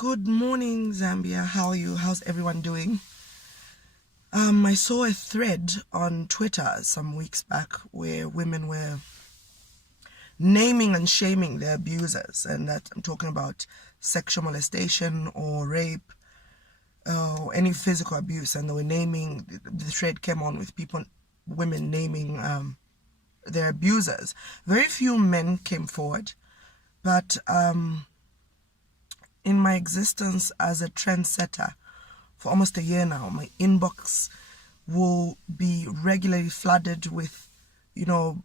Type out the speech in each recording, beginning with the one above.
Good morning, Zambia. How are you? How's everyone doing? I saw a thread on Twitter some weeks back where women were naming and shaming their abusers, and that I'm talking about sexual molestation or rape or any physical abuse, and they were naming. The thread came on with women naming their abusers. Very few men came forward, but in my existence as a trendsetter for almost a year now, my inbox will be regularly flooded with, young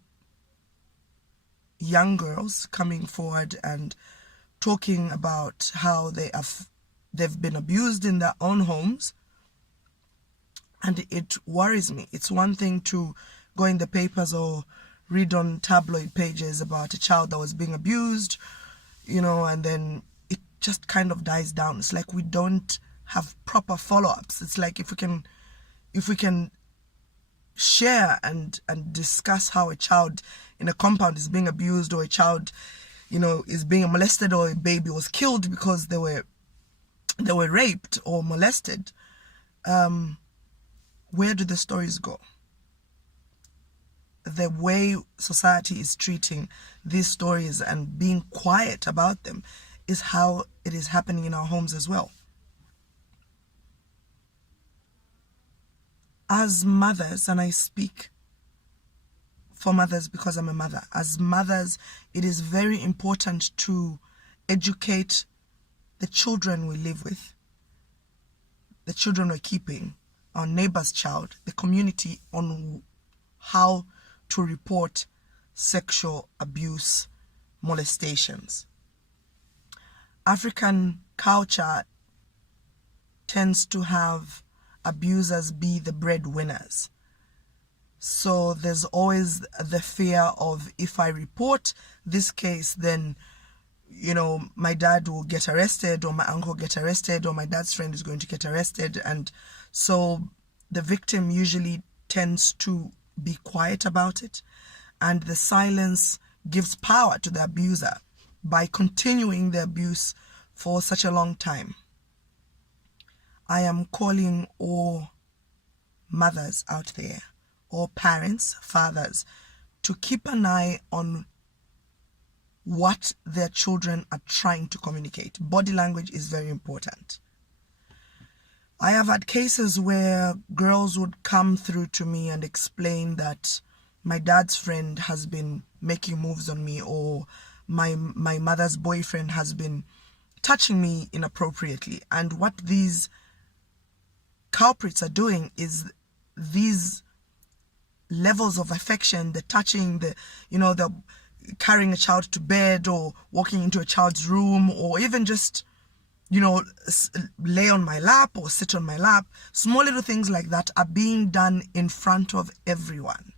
girls coming forward and talking about how they've been abused in their own homes. And it worries me. It's one thing to go in the papers or read on tabloid pages about a child that was being abused, and then it just kind of dies down. It's like we don't have proper follow-ups. It's like if we can share and discuss how a child in a compound is being abused, or a child, is being molested, or a baby was killed because they were raped or molested, where do the stories go? The way society is treating these stories and being quiet about them is how it is happening in our homes as well. As mothers, and I speak for mothers because I'm a mother, as mothers, it is very important to educate the children we live with, the children we're keeping, our neighbor's child, the community, on how to report sexual abuse, molestations. African culture tends to have abusers be the breadwinners. So there's always the fear of, if I report this case, then, my dad will get arrested, or my uncle get arrested, or my dad's friend is going to get arrested. And so the victim usually tends to be quiet about it. And the silence gives power to the abuser by continuing the abuse for such a long time. I am calling all mothers out there, all parents, fathers, to keep an eye on what their children are trying to communicate. Body language is very important. I have had cases where girls would come through to me and explain that my dad's friend has been making moves on me, or my mother's boyfriend has been touching me inappropriately. And what these culprits are doing is these levels of affection, the touching, the carrying a child to bed, or walking into a child's room, or even just, lay on my lap or sit on my lap. Small little things like that are being done in front of everyone.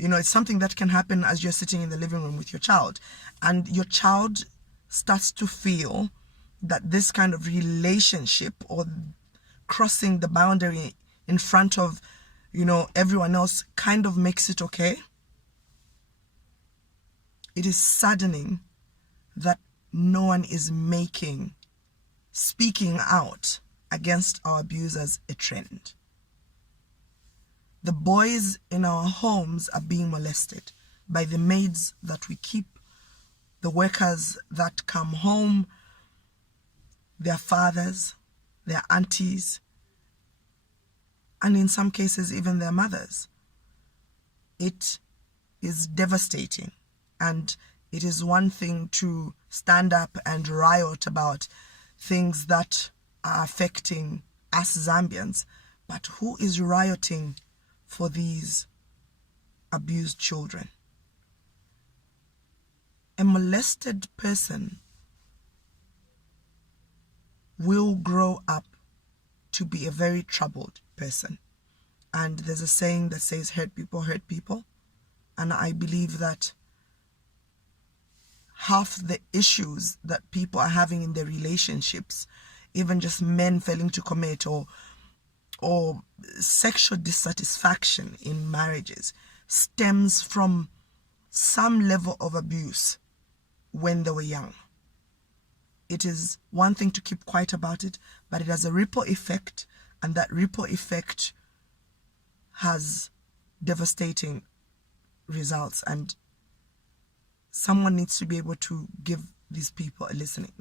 It's something that can happen as you're sitting in the living room with your child, and your child starts to feel that this kind of relationship, or crossing the boundary in front of, everyone else, kind of makes it okay. It is saddening that no one is speaking out against our abusers a trend. The boys in our homes are being molested by the maids that we keep, the workers that come home, their fathers, their aunties, and in some cases even their mothers. It is devastating, and it is one thing to stand up and riot about things that are affecting us Zambians, but who is rioting for these abused children? A molested person will grow up to be a very troubled person. And there's a saying that says, hurt people. And I believe that half the issues that people are having in their relationships, even just men failing to commit, or sexual dissatisfaction in marriages, stems from some level of abuse when they were young. it is one thing to keep quiet about it, but it has a ripple effect, and that ripple effect has devastating results, and someone needs to be able to give these people a listening.